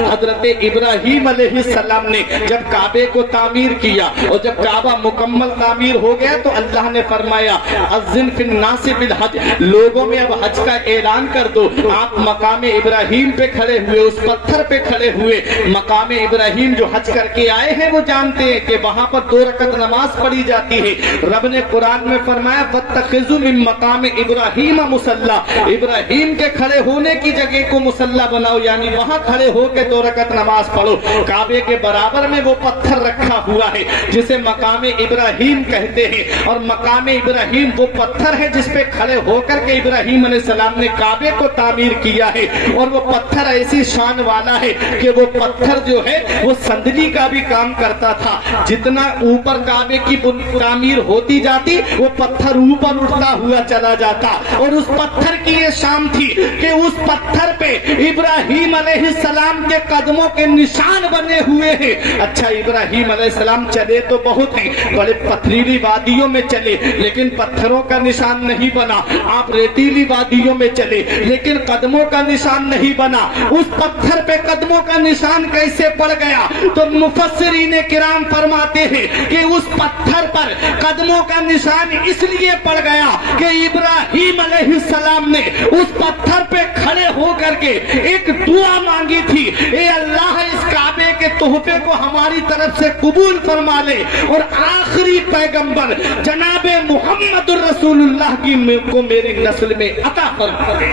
حضرت ابراہیم علیہ السلام نے جب کعبے کو تعمیر کیا اور جب کعبہ مکمل تعمیر ہو گیا تو اللہ نے فرمایا اذن فی الناس بالحج، لوگوں میں اب حج کا اعلان کر دو۔ آپ مقام ابراہیم پہ کھڑے ہوئے، اس پتھر پہ کھڑے ہوئے، مقام ابراہیم جو حج کر کے آئے ہیں وہ جانتے ہیں کہ وہاں پر 2 رکعت نماز پڑھی جاتی ہے۔ رب نے قرآن میں فرمایا وَاتَّخِذُوا مِن مَّقَامِ إِبْرَاهِيمَ مُصَلًّى، ابراہیم کے کھڑے ہونے کی جگہ کو مصلی بناؤ، یعنی وہاں کھڑے ہو کے 2 رکعت نماز پڑھو۔ کعبے کے برابر میں وہ پتھر رکھا ہوا ہے جسے مقام ابراہیم کہتے ہیں، اور مقام ابراہیم وہ پتھر ہے جس پہ کھڑے ہو کر کے ابراہیم علیہ السلام نے کعبے کو تعمیر کیا ہے۔ اور وہ پتھر ایسی شان والا ہے کہ وہ پتھر جو ہے وہ صندلی کا بھی کام کرتا تھا، جتنا اوپر کعبے کی تعمیر ہوتی جاتی وہ پتھر اوپر اٹھتا ہوا چلا جاتا۔ اور اس پتھر کی یہ شان تھی کہ اس پتھر پہ ابراہیم علیہ السلام کے قدموں کے نشان بنے ہوئے ہیں۔ اچھا ابراہیم علیہ السلام چلے تو بہت ہیں، بڑے پتھریلی وادیوں میں چلے لیکن پتھروں کا نشان نہیں بنا، آپ ریتیلی وادیوں میں چلے لیکن قدموں کا نشان نہیں بنا۔ اس پتھر پہ قدموں کا نشان کیسے پڑ گیا؟ تو مفسرین کرام فرماتے ہیں کہ اس پتھر پر قدموں کا نشان اس لیے پڑ گیا کہ ابراہیم علیہ السلام نے اس پتھر پہ کھڑے ہو کر کے ایک دعا مانگی تھی، اے اللہ اس کعبے کے تحفے کو ہماری طرف سے قبول فرما لے اور آخری پیغمبر جناب محمد الرسول اللہ کی کو میری نسل میں عطا فرما دے۔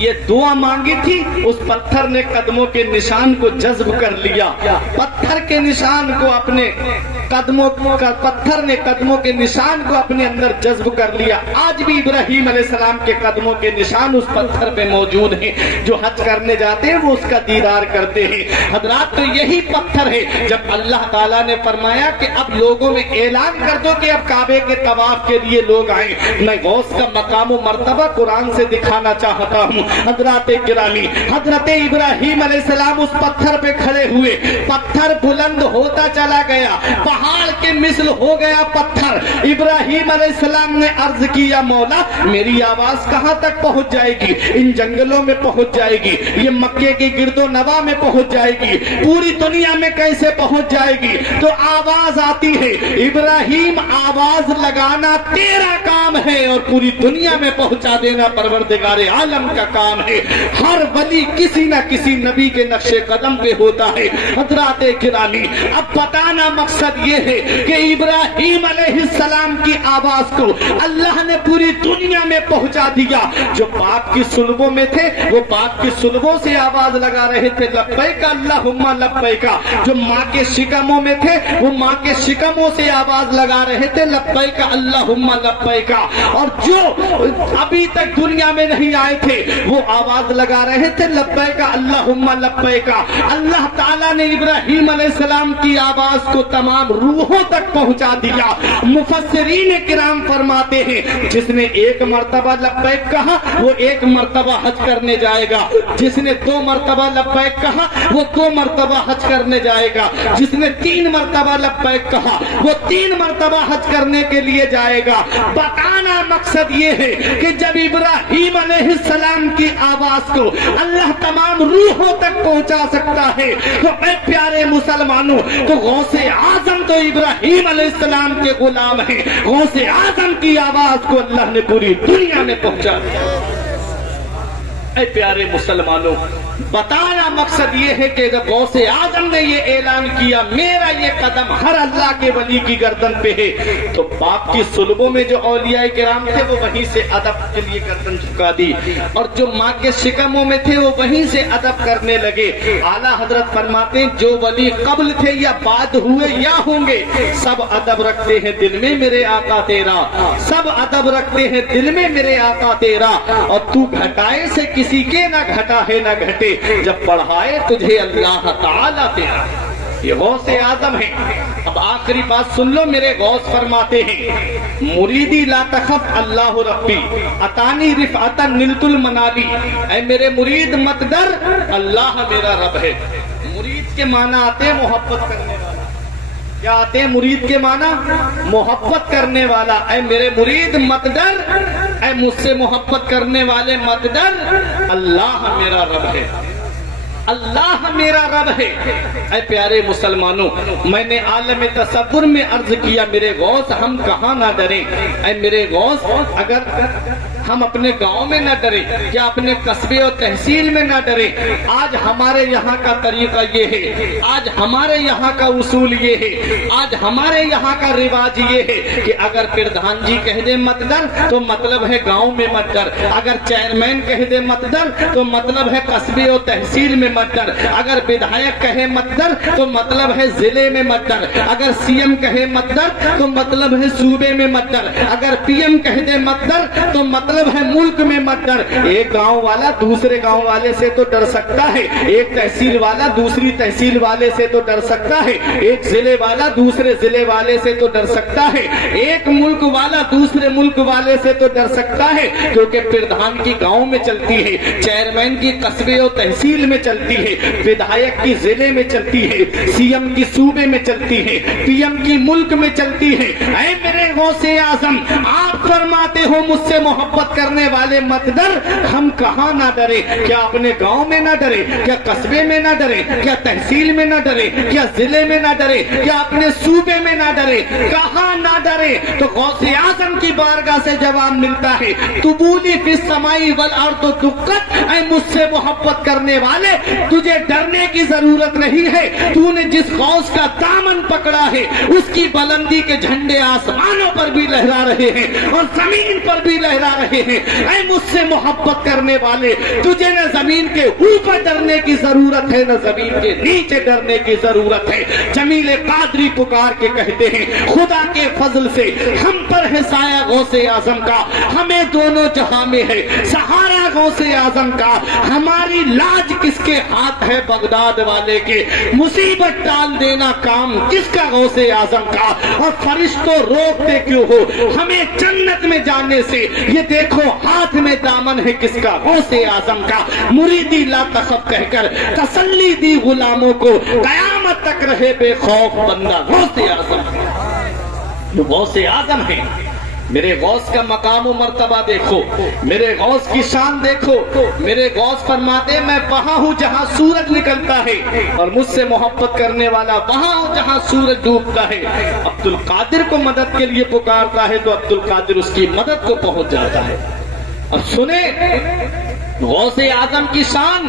یہ دعا مانگی تھی، اس پتھر نے قدموں کے نشان کو جذب کر لیا، پتھر کے نشان کو اپنے قدموں کا پتھر نے قدموں کے نشان کو اپنے اندر جذب کر لیا۔ آج بھی ابراہیم علیہ السلام کے قدموں کے نشان اس پتھر پہ موجود ہیں، جو حج کرنے جاتے ہیں وہ اس کا دیدار کرتے ہیں۔ حضرات تو یہی پتھر ہے جب اللہ تعالیٰ نے فرمایا کہ اب لوگوں میں اعلان کر دو کہ اب کعبے کے طواف کے لیے لوگ آئیں، میں غوث کا مقام و مرتبہ قرآن سے دکھانا چاہتا ہوں۔ حضرات گرامی، حضرت ابراہیم علیہ السلام اس پتھر پہ کھڑے ہوئے، پتھر بلند ہوتا چلا گیا، پہاڑ کے مثل ہو گیا پتھر۔ ابراہیم علیہ السلام نے عرض کیا مولا میری آواز کہاں تک پہنچ جائے گی؟ ان جنگلوں میں پہنچ جائے گی، یہ مکے کی گرد و نواح میں پہنچ جائے گی، پوری دنیا میں کیسے پہنچ جائے گی؟ تو آواز آتی ہے ابراہیم آواز لگانا تیرا کام ہے اور پوری دنیا میں پہنچا دینا پروردگار عالم کا کام ہے۔ ہر ولی کسی نہ کسی نبی کے نقش قدم پہ ہوتا ہے۔ حضرات گرامی، اب بتانا مقصد یہ ہے کہ ابراہیم علیہ السلام کی آواز کو اللہ نے پوری دنیا میں پہنچا دیا۔ جو باپ کی صلبوں میں تھے وہ باپ کی صلبوں سے آواز لگا رہے تھے لبیک اللہم لبیک، جو ماں کے شکموں میں تھے وہ ماں کے شکموں سے آواز لگا رہے تھے لبیک اللہم لبیک، اور جو ابھی تک دنیا میں نہیں آئے تھے وہ آواز لگا رہے تھے لبیک اللہم لبیک۔ اللہ تعالیٰ نے ابراہیم علیہ السلام کی آواز کو تمام روحوں تک پہنچا دیا۔ مفسرین کرام فرماتے ہیں جس نے 1 مرتبہ لبیک کہا وہ 1 مرتبہ حج کرنے جائے گا، جس نے 2 مرتبہ لبیک کہا وہ 2 مرتبہ حج کرنے جائے گا، جس نے 3 مرتبہ لبیک کہا وہ 3 مرتبہ حج کرنے کے لیے جائے گا۔ بتانا مقصد یہ ہے کہ جب ابراہیم علیہ السلام کی آواز کو اللہ تمام روحوں تک پہنچا سکتا ہے تو اے پیارے مسلمانوں، تو غوث اعظم تو ابراہیم علیہ السلام کے غلام ہیں، غوث اعظم کی آواز کو اللہ نے پوری دنیا میں پہنچا دیا۔ اے پیارے مسلمانوں، بتایا مقصد یہ ہے کہ جب غوث اعظم نے یہ اعلان کیا میرا یہ قدم ہر اللہ کے ولی کی گردن پہ ہے، تو باپ کی صلبوں میں جو اولیاء کرام تھے وہ وہیں سے ادب کے لیے گردن جھکا دی، اور جو ماں کے شکموں میں تھے وہ وہیں سے ادب کرنے لگے۔ اعلیٰ حضرت فرماتے ہیں جو ولی قبل تھے یا بعد ہوئے یا ہوں گے، سب ادب رکھتے ہیں دل میں میرے آقا تیرا، سب ادب رکھتے ہیں دل میں میرے آقا تیرا، اور تو گھٹائے سے کسی کے نہ گھٹا ہے نہ گھٹے، جب پڑھائے تجھے اللہ تعالیٰ تیرا۔ یہ غوث اعظم ہے۔ اب آخری بات سن لو، میرے غوث فرماتے ہیں مریدی لا تخف اللہ ربی اتانی رفعتا نلت المنالی، اے میرے مرید مت ڈر اللہ میرا رب ہے۔ مرید کے معنی آتے ہیں محبت کرنے والا، کیا آتے ہیں مرید کے معنی؟ محبت کرنے والا۔ اے میرے مرید مت ڈر، اے مجھ سے محبت کرنے والے مت ڈر، اللہ میرا رب ہے۔ اللہ میرا رب ہے۔ اے پیارے مسلمانوں، میں نے عالم تصور میں عرض کیا میرے غوث ہم کہاں نہ ڈریں؟ اے میرے غوث اگر ہم اپنے گاؤں میں نہ ڈریں، کیا اپنے قصبے اور تحصیل میں نہ ڈریں؟ آج ہمارے یہاں کا طریقہ یہ ہے، آج ہمارے یہاں کا اصول یہ ہے، آج ہمارے یہاں کا رواج یہ ہے کہ اگر پردھان جی کہہ دے مت ڈر تو مطلب ہے گاؤں میں مت ڈر، اگر چیئرمین کہہ دے مت ڈر تو مطلب ہے قصبے اور تحصیل میں مت ڈر، اگر بدھایک کہے مت ڈر تو مطلب ہے ضلع میں مت ڈر، اگر سی ایم کہے مت ڈر تو مطلب ہے صوبے میں مت ڈر، اگر پی ایم کہہ دے مت ڈر تو مطلب ہے ملک میں مت ڈر۔ ایک گاؤں والا دوسرے گاؤں والے سے تو ڈر سکتا ہے، ایک تحصیل والا دوسری تحصیل والے سے تو ڈر سکتا ہے، ایک ضلع والا دوسرے ضلع والے سے تو ڈر سکتا ہے، ایک ملک والا دوسرے ملک والے سے تو ڈر سکتا ہے، کیونکہ پردھان کی گاؤں میں چلتی ہے، چیئرمین کی قصبے اور تحصیل میں چلتی ہے، ودھایک کی ضلع میں چلتی ہے، سی ایم کی صوبے میں چلتی ہے، پی ایم کی ملک میں چلتی ہے۔ اے میرے غوث اعظم، آپ فرماتے ہو مجھ سے محبت کرنے والے مت ڈر، ہم کہاں نہ ڈرے؟ کیا اپنے گاؤں میں نہ ڈرے؟ کیا قصبے میں نہ ڈرے؟ کیا تحصیل میں نہ ڈرے؟ کیا ضلع میں نہ ڈرے؟ کیا اپنے صوبے میں نہ ڈرے؟ کہاں نہ ڈرے؟ تو غوث اعظم کی بارگاہ سے جواب ملتا ہے، تبولی فی السماء والارض دقت، اے مجھ سے محبت کرنے والے تجھے ڈرنے کی ضرورت نہیں ہے، تو نے جس غوث کا دامن پکڑا ہے اس کی بلندی کے جھنڈے آسمانوں پر بھی لہرا رہے ہیں اور زمین پر بھی لہرا رہے ہیں۔ اے مجھ سے محبت کرنے والے تجھے نہ زمین کے اوپر ڈرنے کی ضرورت ہے نہ زمین کے نیچے ڈرنے کی ضرورت ہے۔ جمیل قادری پکار کے کہتے ہیں، خدا کے فضل سے ہم پر ہے سایہ غوث اعظم کا، ہمیں دونوں جہاں میں ہے سہارا غوث اعظم کا، ہماری لاج کس کے ہاتھ ہے بغداد والے کے، مصیبت ٹال دینا کام کس کا غوث اعظم کا، اور فرشتوں روکتے کیوں ہو ہمیں جنت میں جانے سے، یہ دیکھو ہاتھ میں دامن ہے کس کا، غوث اعظم کا۔ مریدی لا تخف کہہ کر تسلی دی غلاموں کو، قیامت تک رہے بے خوف بندہ غوث اعظم، جو غوث اعظم ہے۔ میرے غوث کا مقام و مرتبہ دیکھو، میرے غوث کی شان دیکھو، میرے غوث فرماتے میں وہاں ہوں جہاں سورج نکلتا ہے، اور مجھ سے محبت کرنے والا وہاں ہوں جہاں سورج ڈوبتا ہے۔ عبد القادر کو مدد کے لیے پکارتا ہے تو عبد القادر اس کی مدد کو پہنچ جاتا ہے۔ اب سنیں غوث اعظم کی شان،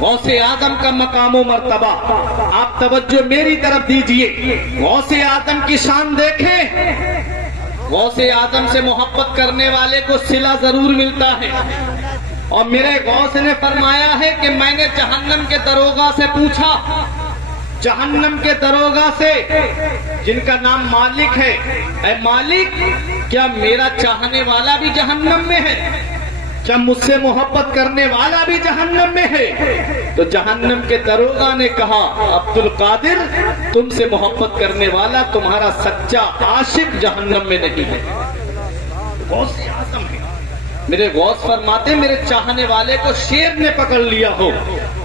غوث اعظم کا مقام و مرتبہ، آپ توجہ میری طرف دیجئے، غوث اعظم کی شان دیکھیں۔ غوث اعظم سے محبت کرنے والے کو صلہ ضرور ملتا ہے، اور میرے غوث نے فرمایا ہے کہ میں نے جہنم کے دروغہ سے پوچھا، جہنم کے دروغہ سے جن کا نام مالک ہے، اے مالک کیا میرا چاہنے والا بھی جہنم میں ہے؟ کیا مجھ سے محبت کرنے والا بھی جہنم میں ہے؟ تو جہنم کے دروغہ نے کہا، عبد القادر تم سے محبت کرنے والا تمہارا سچا عاشق جہنم میں نہیں ہے۔ غوث اعظم ہے۔ میرے غوث فرماتے میرے چاہنے والے کو شیر نے پکڑ لیا ہو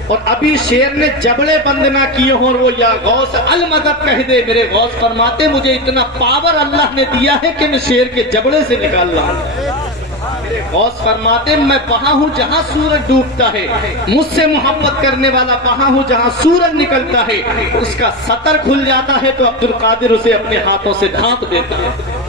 اور ابھی شیر نے جبڑے بند نہ کیے ہوں اور وہ یا غوث المدد کہہ دے، میرے غوث فرماتے مجھے اتنا پاور اللہ نے دیا ہے کہ میں شیر کے جبڑے سے نکال رہا ہوں۔ میرے غوث فرماتے میں وہاں ہوں جہاں سورج ڈوبتا ہے، مجھ سے محبت کرنے والا وہاں ہوں جہاں سورج نکلتا ہے، اس کا سطر کھل جاتا ہے تو عبد القادر اسے اپنے ہاتھوں سے ڈھانپ دیتا ہے۔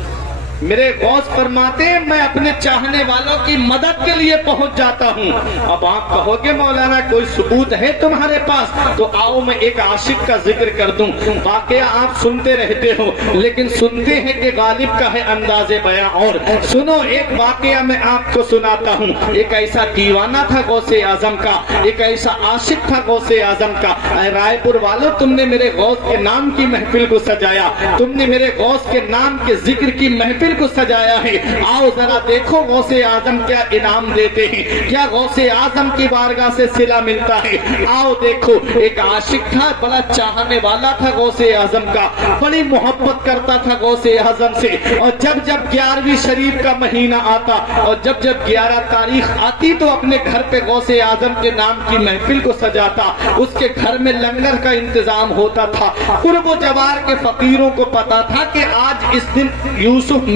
میرے غوث فرماتے میں اپنے چاہنے والوں کی مدد کے لیے پہنچ جاتا ہوں۔ اب آپ کہو گے مولانا کوئی ثبوت ہے تمہارے پاس؟ تو آؤ میں ایک عاشق کا ذکر کر دوں۔ واقعہ آپ سنتے رہتے ہو لیکن سنتے ہیں کہ غالب کا ہے انداز بیاں، اور سنو ایک واقعہ میں آپ کو سناتا ہوں۔ ایک ایسا دیوانہ تھا غوث اعظم کا، ایک ایسا عاشق تھا غوث اعظم کا۔ اے رائے پور والوں، تم نے میرے غوث کے نام کی محفل کو سجایا، تم نے میرے غوث کے نام کے ذکر کی محفل کو سجایا ہے، آؤ ذرا دیکھو غوث اعظم کیا انعام دیتے ہیں، کیا غوث اعظم کی بارگاہ سے صلہ ملتا ہے۔ آؤ دیکھو، ایک عاشق تھا، بڑا چاہنے والا تھا غوث اعظم کا، بڑی محبت کرتا تھا غوث اعظم سے، اور جب جب 11ویں شریف کا مہینہ آتا اور جب جب 11 تاریخ آتی تو اپنے گھر پہ غوث اعظم کے نام کی محفل کو سجاتا، اس کے گھر میں لنگر کا انتظام ہوتا تھا۔ قرب و جوار کے فقیروں کو پتا تھا کہ آج اس دن یوسف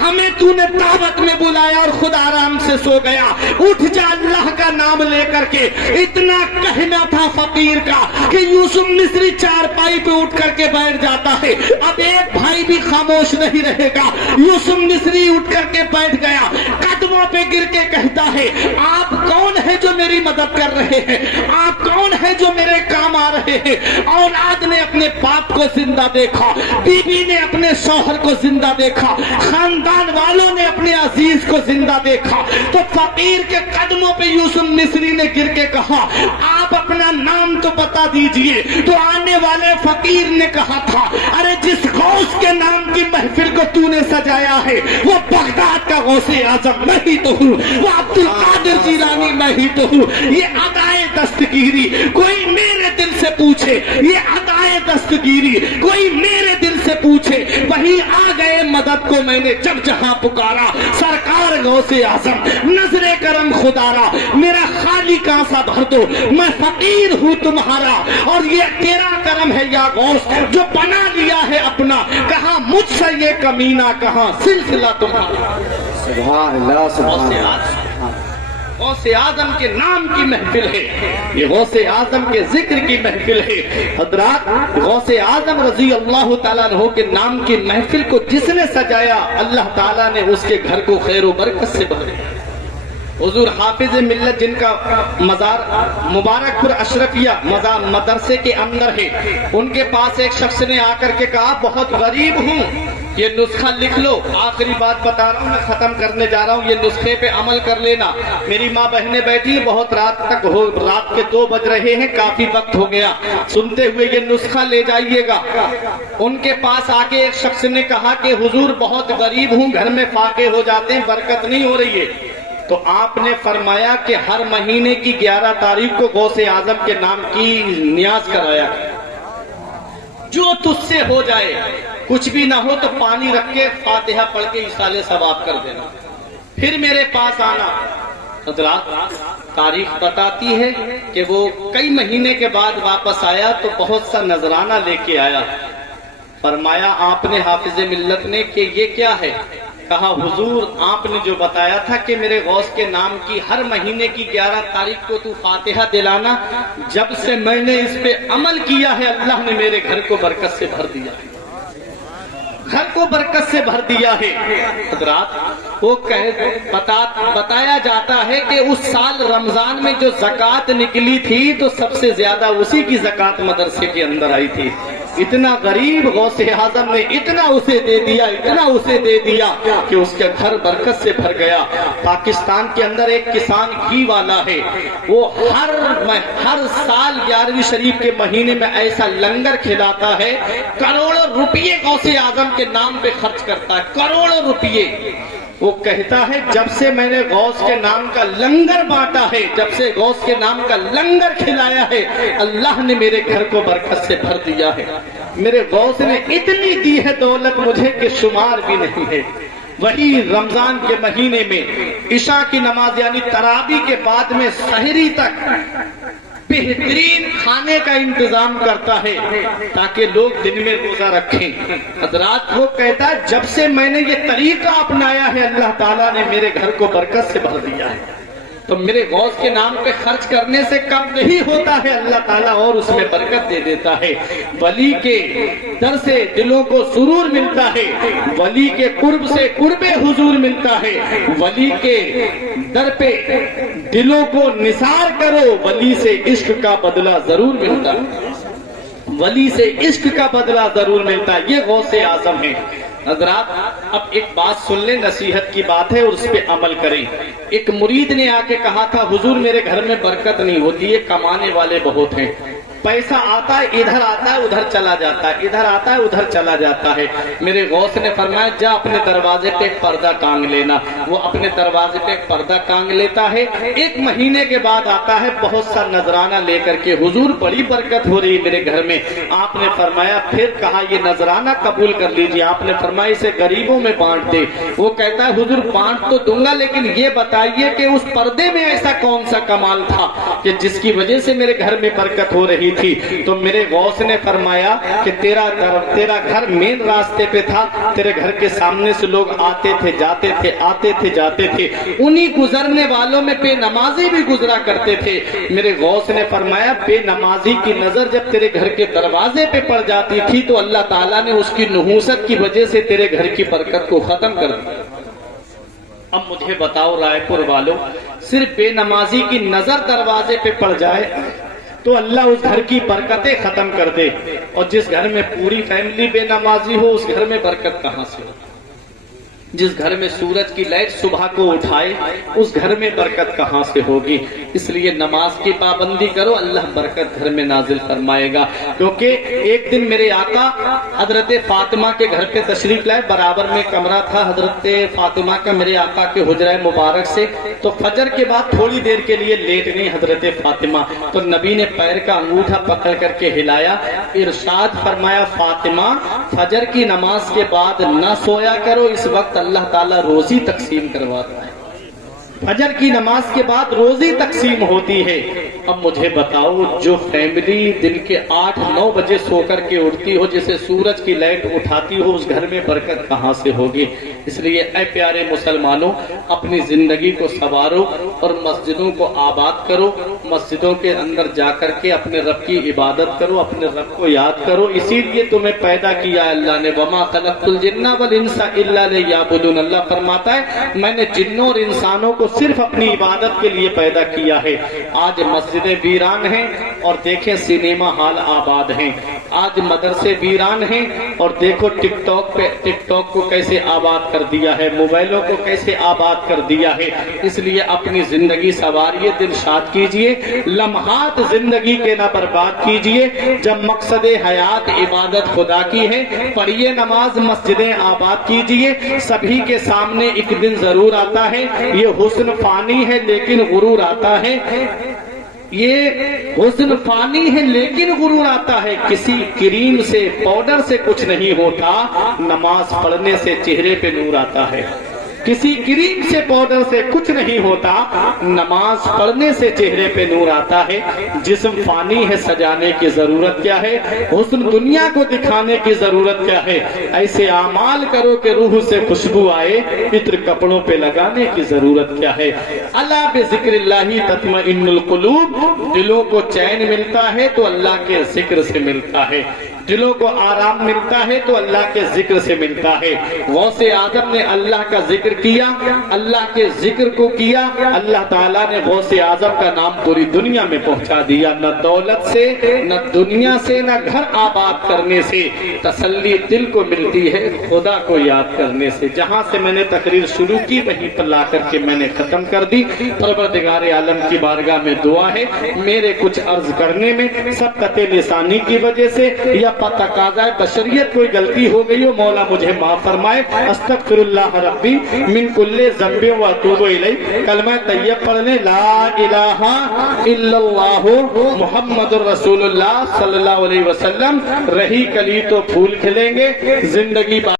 ہمیں تو نے دعوت میں بلایا اور خود آرام سے سو گیا. اٹھ جا اللہ کا نام لے کر کے. اتنا کہنا تھا فقیر کا کہ یوسف مصری چارپائی پہ اٹھ کر کے بیٹھ جاتا ہے. اب ایک بھائی بھی خاموش نہیں رہے گا. یوسف مصری اٹھ کر کے بیٹھ گیا, قدموں پہ گر کے کہتا ہے آپ کون ہے جو میری مدد کر رہے ہیں, آپ کون ہے جو میرے کام آ رہے ہیں. اولاد نے اپنے باپ کو زندہ دیکھا, بیوی نے اپنے شوہر کو زندہ دیکھا, خاندان والوں نے اپنے عزیز کو زندہ دیکھا. تو فقیر کے قدموں پہ یوسف مصری نے گر کے کہا آپ اپنا نام تو بتا دیجئے. تو آنے والے فقیر نے کہا تھا ارے جس غوث کے نام کی محفل کو تو نے سجایا ہے وہ بغداد کا غوث اعظم میں ہی تو ہوں, وہ عبد القادر جیلانی میں ہی تو ہوں. یہ ادائے دستگیری کوئی میرے دل سے پوچھے, یہ ادائے دستگیری کوئی میرے دل سے پوچھے. وہی آ گئے مدد کو میں نے جب جہاں پکارا. سرکار غوث اعظم نظر کرم خدا را میرا خالی کاسا بھر دو, میں فقیر ہوں تمہارا اور یہ تیرا کرم ہے یا غوث جو بنا لیا ہے اپنا. کہاں مجھ سے یہ کمینہ, کہاں سلسلہ تمہارا. سبحان اللہ سبحان اللہ. غوث اعظم کے نام کی محفل ہے, یہ غوث اعظم کے ذکر کی محفل ہے. حضرات غوث اعظم رضی اللہ تعالیٰ عنہ کے نام کی محفل کو جس نے سجایا اللہ تعالیٰ نے اس کے گھر کو خیر و برکت سے بھر دیا. حضور حافظ ملت جن کا مزار مبارک پور اشرفیہ مدرسے کے اندر ہے, ان کے پاس ایک شخص نے آ کر کے کہا بہت غریب ہوں, یہ نسخہ لکھ لو. آخری بات بتا رہا ہوں, میں ختم کرنے جا رہا ہوں, یہ نسخے پہ عمل کر لینا. میری ماں بہنیں بیٹھی ہیں, بہت رات تک رات کے 2 بج رہے ہیں, کافی وقت ہو گیا. سنتے ہوئے یہ نسخہ لے جائیے گا. ان کے پاس آ کے ایک شخص نے کہا کہ حضور بہت غریب ہوں, گھر میں فاقے ہو جاتے ہیں, برکت نہیں ہو رہی ہے. تو آپ نے فرمایا کہ ہر مہینے کی 11 تاریخ کو غوث اعظم کے نام کی نیاز کرایا, جو تجھ سے ہو جائے, کچھ بھی نہ ہو تو پانی رکھ کے فاتحہ پڑھ کے ایصال ثواب کر دینا, پھر میرے پاس آنا. حضرات تاریخ بتاتی ہے کہ وہ کئی مہینے کے بعد واپس آیا تو بہت سا نذرانہ لے کے آیا. فرمایا آپ نے حافظ ملت نے کہ یہ کیا ہے؟ کہا حضور آپ نے جو بتایا تھا کہ میرے غوث کے نام کی ہر مہینے کی 11 تاریخ کو تو فاتحہ دلانا, جب سے میں نے اس پہ عمل کیا ہے اللہ نے میرے گھر کو برکت سے بھر دیا ہے, گھر کو برکت سے بھر دیا ہے. حضرات وہ بتایا جاتا ہے کہ اس سال رمضان میں جو زکوٰۃ نکلی تھی تو سب سے زیادہ اسی کی زکوٰۃ مدرسے کے اندر آئی تھی. اتنا غریب غوث اعظم نے اتنا اسے دے دیا, اتنا اسے دے دیا کہ اس کے گھر برکت سے بھر گیا. پاکستان کے اندر ایک کسان گھی والا ہے, وہ ہر سال 11ویں شریف کے مہینے میں ایسا لنگر کھلاتا ہے, کروڑوں روپیے غوث اعظم کے نام پہ خرچ کرتا ہے, کروڑوں روپیے. وہ کہتا ہے جب سے میں نے غوث کے نام کا لنگر بانٹا ہے, جب سے غوث کے نام کا لنگر کھلایا ہے, اللہ نے میرے گھر کو برکت سے بھر دیا ہے. میرے غوث نے اتنی دی ہے دولت مجھے کہ شمار بھی نہیں ہے. وہی رمضان کے مہینے میں عشاء کی نماز یعنی تراویح کے بعد میں سحری تک بہترین کھانے کا انتظام کرتا ہے تاکہ لوگ دن میں روزہ رکھیں. حضرات وہ کہتا ہے جب سے میں نے یہ طریقہ اپنایا ہے اللہ تعالیٰ نے میرے گھر کو برکت سے بھر دیا ہے. تو میرے غوث کے نام پہ خرچ کرنے سے کم نہیں ہوتا ہے, اللہ تعالیٰ اور اس میں برکت دے دیتا ہے. ولی کے در سے دلوں کو سرور ملتا ہے, ولی کے قرب سے قرب حضور ملتا ہے. ولی کے در پہ دلوں کو نثار کرو, ولی سے عشق کا بدلہ ضرور ملتا ہے, ولی سے عشق کا بدلہ ضرور ملتا ہے. یہ غوث اعظم ہے. حضرات اب ایک بات سن لیں, نصیحت کی بات ہے اور اس پہ عمل کریں. ایک مرید نے آ کے کہا تھا حضور میرے گھر میں برکت نہیں ہوتی ہے, کمانے والے بہت ہیں, پیسہ آتا ہے ادھر آتا ہے ادھر چلا جاتا ہے, ادھر آتا ہے ادھر چلا جاتا ہے. میرے غوث نے فرمایا جا اپنے دروازے پہ ایک پردہ ٹانگ لینا. وہ اپنے دروازے پہ ایک پردہ ٹانگ لیتا ہے. 1 مہینے کے بعد آتا ہے بہت سا نذرانہ لے کر کے, حضور بڑی برکت ہو رہی میرے گھر میں. آپ نے فرمایا پھر کہا یہ نذرانہ قبول کر لیجیے. آپ نے فرمایا اسے غریبوں میں بانٹ دے. وہ کہتا ہے حضور بانٹ تو دوں گا لیکن یہ بتائیے کہ اس پردے میں ایسا کون سا کمال تھا کہ جس کی وجہ سے میرے گھر میں برکت ہو رہی رہی تھی تو میرے غوث نے فرمایا کہ تیرا گھر مین راستے پہ تھا، تیرے گھر کے سامنے سے لوگ آتے تھے جاتے تھے، آتے تھے جاتے تھے، انہی گزرنے والوں میں بے نمازی بھی گزرا کرتے تھے۔ میرے غوث نے فرمایا بے نمازی کی نظر جب تیرے گھر کے دروازے پہ پڑ جاتی تھی تو اللہ تعالیٰ نے اس کی نحوست کی وجہ سے تیرے گھر کی برکت کو ختم کر دیا۔ اب مجھے بتاؤ رائے پور والوں، صرف بے نمازی کی نظر دروازے پہ پڑ جائے تو اللہ اس گھر کی برکتیں ختم کر دے، اور جس گھر میں پوری فیملی بے نمازی ہو اس گھر میں برکت کہاں سے ہو؟ جس گھر میں سورج کی لائٹ صبح کو اٹھائے اس گھر میں برکت کہاں سے ہوگی؟ اس لیے نماز کی پابندی کرو، اللہ برکت گھر میں نازل فرمائے گا۔ کیونکہ ایک دن میرے آقا حضرت فاطمہ کے گھر پہ تشریف لائے، برابر میں کمرہ تھا حضرت فاطمہ کا میرے آقا کے حجرہ مبارک سے، تو فجر کے بعد تھوڑی دیر کے لیے لیٹ گئی حضرت فاطمہ، تو نبی نے پیر کا انگوٹھا پکڑ کر کے ہلایا، ارشاد فرمایا فاطمہ فجر کی نماز کے بعد نہ سویا کرو، اس وقت اللہ تعالیٰ روزی تقسیم کرواتا ہے۔ فجر کی نماز کے بعد روزی تقسیم ہوتی ہے۔ اب مجھے بتاؤ جو فیملی دن کے 8-9 بجے سو کر کے اٹھتی ہو، جسے سورج کی لائٹ اٹھاتی ہو، اس گھر میں برکت کہاں سے ہوگی؟ اس لیے اے پیارے مسلمانوں، اپنی زندگی کو سنوارو اور مسجدوں کو آباد کرو، مسجدوں کے اندر جا کر کے اپنے رب کی عبادت کرو، اپنے رب کو یاد کرو، اسی لیے تمہیں پیدا کیا اللہ نے، وما خلقت الجن والانس الا لیعبدون۔ اللہ فرماتا ہے میں نے جنوں اور انسانوں کو صرف اپنی عبادت کے لیے پیدا کیا ہے۔ آج مسجدیں ویران ہیں اور دیکھیں سینما ہال آباد ہیں، آج مدرسے ویران ہیں اور دیکھو ٹک ٹاک کو کیسے آباد کر دیا ہے، موبائلوں کو کیسے آباد کر دیا ہے۔ اس لیے اپنی زندگی سنواریے، دل شاد کیجئے، لمحات زندگی کے نہ برباد کیجئے۔ جب مقصد حیات عبادت خدا کی ہے، پڑھیے نماز، مسجدیں آباد کیجئے۔ سبھی کے سامنے ایک دن ضرور آتا ہے، یہ حسن فانی ہے لیکن غرور آتا ہے، یہ حسن فانی ہے لیکن غرور آتا ہے۔ کسی کریم سے پاؤڈر سے کچھ نہیں ہوتا، نماز پڑھنے سے چہرے پہ نور آتا ہے۔ کسی کریم سے پاؤڈر سے کچھ نہیں ہوتا، نماز پڑھنے سے چہرے پہ نور آتا ہے۔ جسم فانی ہے، سجانے کی ضرورت کیا ہے؟ حسن دنیا کو دکھانے کی ضرورت کیا ہے؟ ایسے اعمال کرو کہ روح سے خوشبو آئے، عطر کپڑوں پہ لگانے کی ضرورت کیا ہے؟ الا بذکر اللہ تطمئن القلوب، دلوں کو چین ملتا ہے تو اللہ کے ذکر سے ملتا ہے، دلوں کو آرام ملتا ہے تو اللہ کے ذکر سے ملتا ہے۔ غوث اعظم نے اللہ کا ذکر کیا، اللہ کے ذکر کو کیا، اللہ تعالیٰ نے غوث اعظم کا نام پوری دنیا میں پہنچا دیا۔ نہ دولت سے، نہ دنیا سے، نہ گھر آباد کرنے سے، تسلی دل کو ملتی ہے خدا کو یاد کرنے سے۔ جہاں سے میں نے تقریر شروع کی وہیں پر لا کر کے میں نے ختم کر دی۔ پروردگار عالم کی بارگاہ میں دعا ہے میرے کچھ عرض کرنے میں سبقت لسانی کی وجہ سے یا تقاضۂ بشریت کوئی غلطی ہو گئی ہو، مولا مجھے معاف فرمائے۔ استغفر اللہ ربی من کل ذنب و اتوب الیہ۔ کلمہ طیب پڑھ لیں، لا الہ الا اللہ محمد الرسول اللہ صلی اللہ علیہ وسلم۔ رہی کلی تو پھول کھلیں گے، زندگی